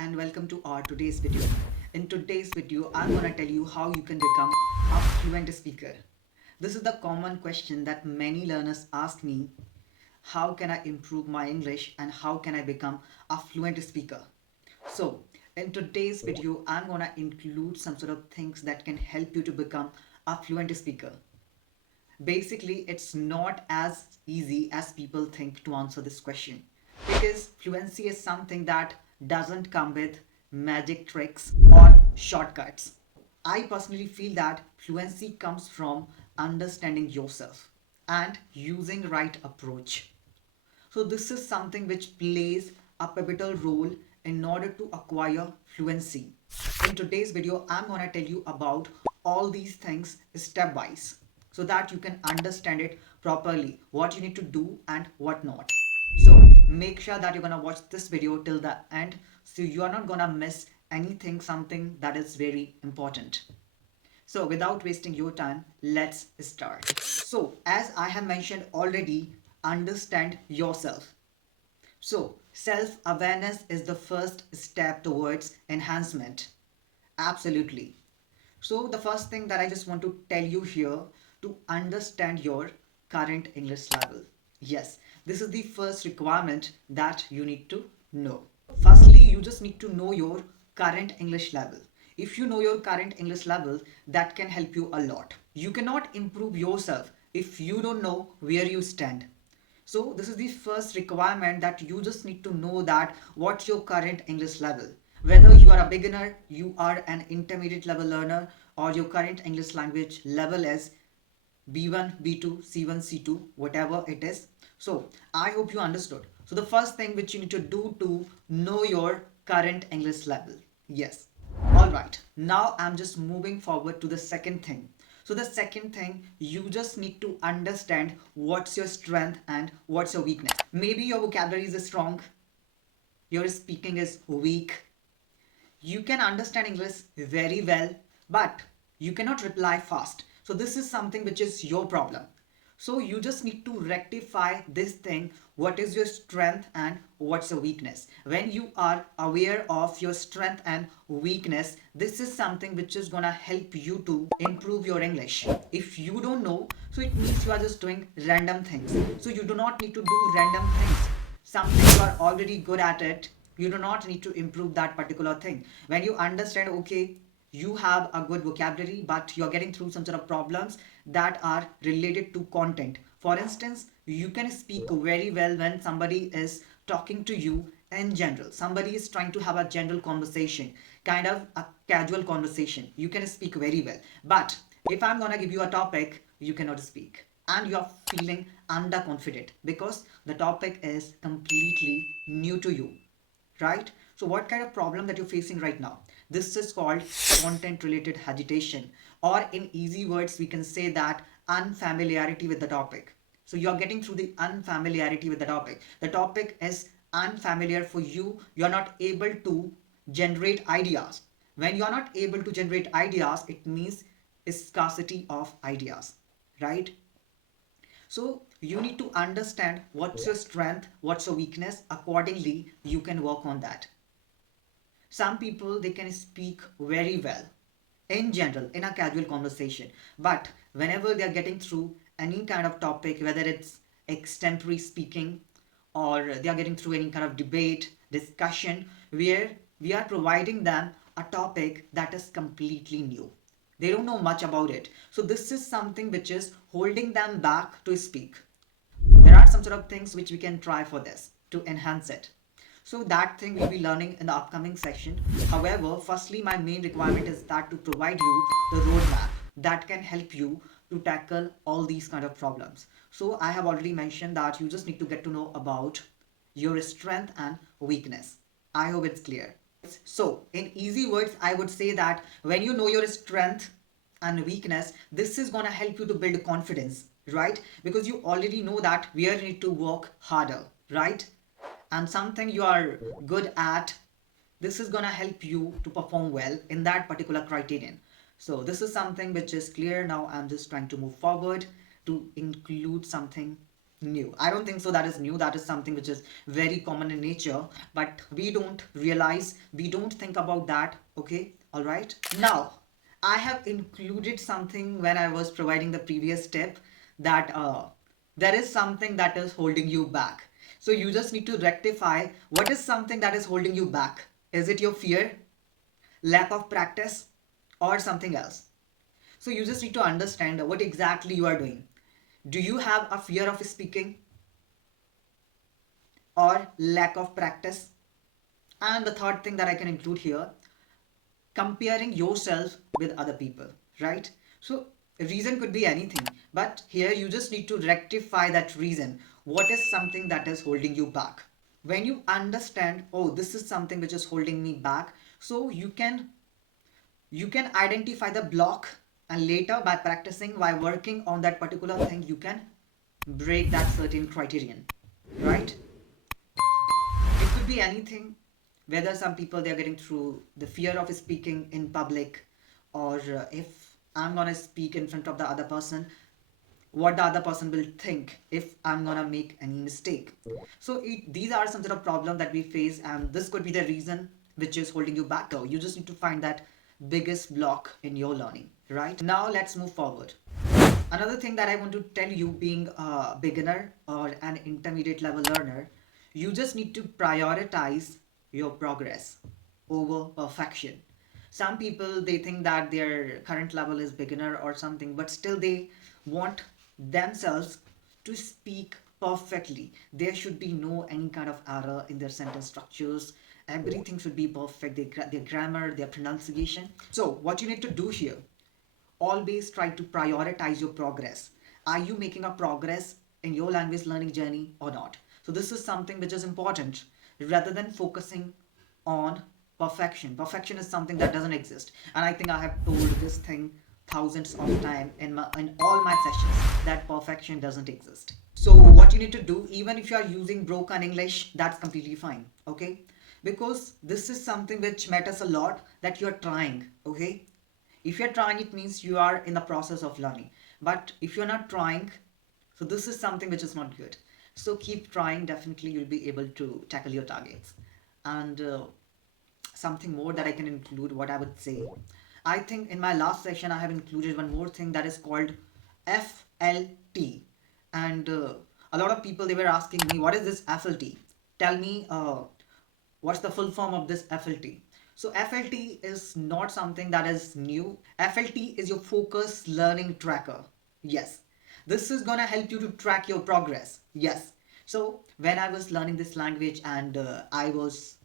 and welcome to our today's video. In today's video, I'm gonna tell you how you can become a fluent speaker. This is the common question that many learners ask me. How can I improve my English and how can I become a fluent speaker? So, in today's video, I'm gonna include some sort of things that can help you to become a fluent speaker. Basically, it's not as easy as people think to answer this question because fluency is something that doesn't come with magic tricks or shortcuts. I personally feel that fluency comes from understanding yourself and using right approach. So this is something which plays a pivotal role in order to acquire fluency. In today's video, I'm going to tell you about all these things stepwise so that you can understand it properly, what you need to do and what not. So make sure that you're going to watch this video till the end so you are not going to miss anything, something that is very important. So without wasting your time, let's start. So as I have mentioned already, understand yourself. So self-awareness is the first step towards enhancement. Absolutely. So the first thing that I just want to tell you here to understand your current English level. Yes, this is the first requirement that you need to know. Firstly, you just need to know your current English level. If you know your current English level, that can help you a lot. You cannot improve yourself if you don't know where you stand. So this is the first requirement that you just need to know that what's your current English level. Whether you are a beginner, you are an intermediate level learner, or your current English language level is B1, B2, C1, C2, whatever it is. So I hope you understood. So the first thing which you need to do to know your current English level. Yes. Alright. Now I'm just moving forward to the second thing. So the second thing, you just need to understand what's your strength and what's your weakness. Maybe your vocabulary is strong, your speaking is weak, you can understand English very well, but you cannot reply fast. So this is something which is your problem. So you just need to rectify this thing. What is your strength and what's your weakness? When you are aware of your strength and weakness, this is something which is gonna help you to improve your English. If you don't know, so it means you are just doing random things. So you do not need to do random things. Something you are already good at it, you do not need to improve that particular thing. When you understand, okay, you have a good vocabulary but you're getting through some sort of problems that are related to content. For instance, you can speak very well when somebody is talking to you in general. Somebody is trying to have a general conversation, kind of a casual conversation. You can speak very well. But if I'm gonna give you a topic, you cannot speak and you're feeling underconfident because the topic is completely new to you, right? So what kind of problem that you're facing right now? This is called content related agitation, or in easy words we can say that unfamiliarity with the topic. So you're getting through the unfamiliarity with the topic. The topic is unfamiliar for you. You're not able to generate ideas. When you're not able to generate ideas, it means scarcity of ideas, right? So you need to understand what's your strength, what's your weakness. Accordingly, you can work on that. Some people, they can speak very well in general in a casual conversation, but whenever they are getting through any kind of topic, whether it's extemporary speaking or they are getting through any kind of debate, discussion, where we are providing them a topic that is completely new, they don't know much about it. So this is something which is holding them back to speak. There are some sort of things which we can try for this to enhance it. So that thing we'll be learning in the upcoming section. However, firstly, my main requirement is that to provide you the roadmap that can help you to tackle all these kind of problems. So I have already mentioned that you just need to get to know about your strength and weakness. I hope it's clear. So in easy words, I would say that when you know your strength and weakness, this is going to help you to build confidence, right? Because you already know that where you need to work harder, right? And something you are good at, this is going to help you to perform well in that particular criterion. So this is something which is clear. Now I'm just trying to move forward to include something new. I don't think so that is new. That is something which is very common in nature, but we don't realize, we don't think about that. Okay, all right. Now, I have included something when I was providing the previous tip, that there is something that is holding you back. So you just need to rectify what is something that is holding you back. Is it your fear, lack of practice, or something else? So you just need to understand what exactly you are doing. Do you have a fear of speaking or lack of practice? And the third thing that I can include here, comparing yourself with other people, right? So reason could be anything, but here you just need to rectify that reason. What is something that is holding you back? When you understand, oh, this is something which is holding me back, so you can identify the block, and later by practicing, by working on that particular thing, you can break that certain criterion, right? It could be anything, whether some people they're getting through the fear of speaking in public, or if I'm gonna speak in front of the other person, what the other person will think if I'm gonna make any mistake. So these are some sort of problem that we face, and this could be the reason which is holding you back. Though you just need to find that biggest block in your learning. Right now, let's move forward. Another thing that I want to tell you, being a beginner or an intermediate level learner, you just need to prioritize your progress over perfection. Some people they think that their current level is beginner or something, but still they want themselves to speak perfectly. There should be no any kind of error in their sentence structures. Everything should be perfect. Their grammar, their pronunciation. So what you need to do here, always try to prioritize your progress. Are you making a progress in your language learning journey or not? So this is something which is important, rather than focusing on perfection. Perfection is something that doesn't exist, and I think I have told this thing thousands of times in all my sessions, that perfection doesn't exist. So what you need to do, even if you are using broken English, that's completely fine. Okay, because this is something which matters a lot, that you are trying. Okay, if you're trying, it means you are in the process of learning. But if you're not trying, so this is something which is not good. So keep trying. Definitely, you'll be able to tackle your targets. And something more that I can include, what I would say. I think in my last session, I have included one more thing that is called FLT. And a lot of people they were asking me, what is this FLT? Tell me, what's the full form of this FLT? So FLT is not something that is new. FLT is your focus learning tracker. Yes. This is gonna help you to track your progress. Yes. So when I was learning this language, and I was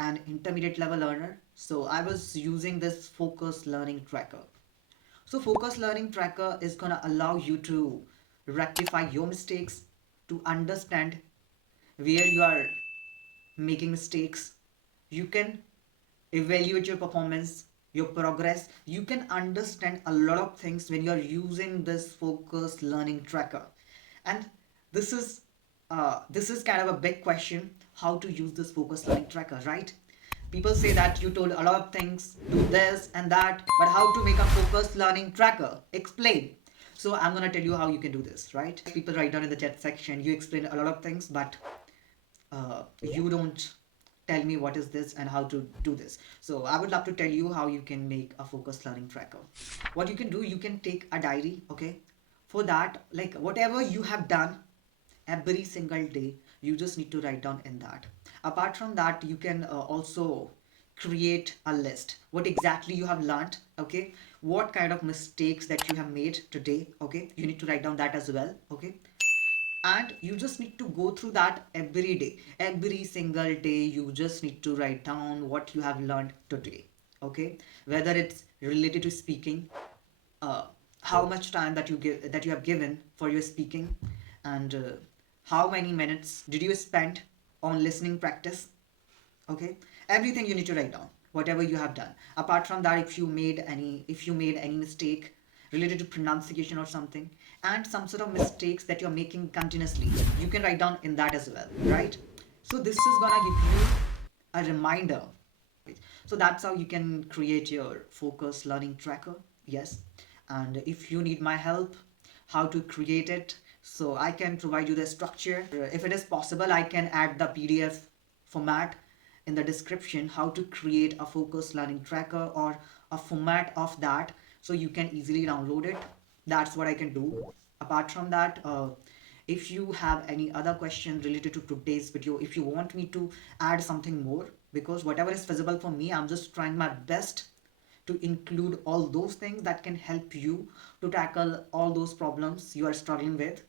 an intermediate level learner, so I was using this focus learning tracker. So focus learning tracker is gonna allow you to rectify your mistakes, to understand where you are making mistakes. You can evaluate your performance, your progress. You can understand a lot of things when you are using this focus learning tracker. And this is this is kind of a big question, how to use this focus learning tracker, right? People say that you told a lot of things, do this and that, but how to make a focus learning tracker? Explain. So I'm gonna tell you how you can do this, right? People write down in the chat section, you explain a lot of things, but you don't tell me what is this and how to do this. So I would love to tell you how you can make a focused learning tracker. What you can do, you can take a diary. Okay, for that, like whatever you have done every single day, you just need to write down in that. Apart from that, you can also create a list, what exactly you have learned. Okay, what kind of mistakes that you have made today. Okay, you need to write down that as well. Okay, and you just need to go through that every day, every single day. You just need to write down what you have learned today. Okay, whether it's related to speaking, uh, how much time that you have given for your speaking, and how many minutes did you spend on listening practice. Okay, everything you need to write down, whatever you have done. Apart from that, if you made any mistake related to pronunciation or something, and some sort of mistakes that you're making continuously, you can write down in that as well, right? So this is gonna give you a reminder. So that's how you can create your focus learning tracker. Yes, and if you need my help how to create it, So I can provide you the structure. If it is possible, I can add the PDF format in the description, how to create a focus learning tracker or a format of that so you can easily download it. That's what I can do. Apart from that, if you have any other question related to today's video, if you want me to add something more, because whatever is feasible for me, I'm just trying my best to include all those things that can help you to tackle all those problems you are struggling with.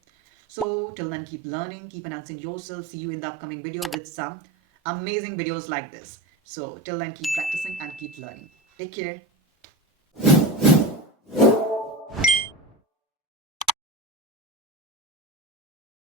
So till then, keep learning, keep enhancing yourself. See you in the upcoming video with some amazing videos like this. So till then, keep practicing and keep learning. Take care.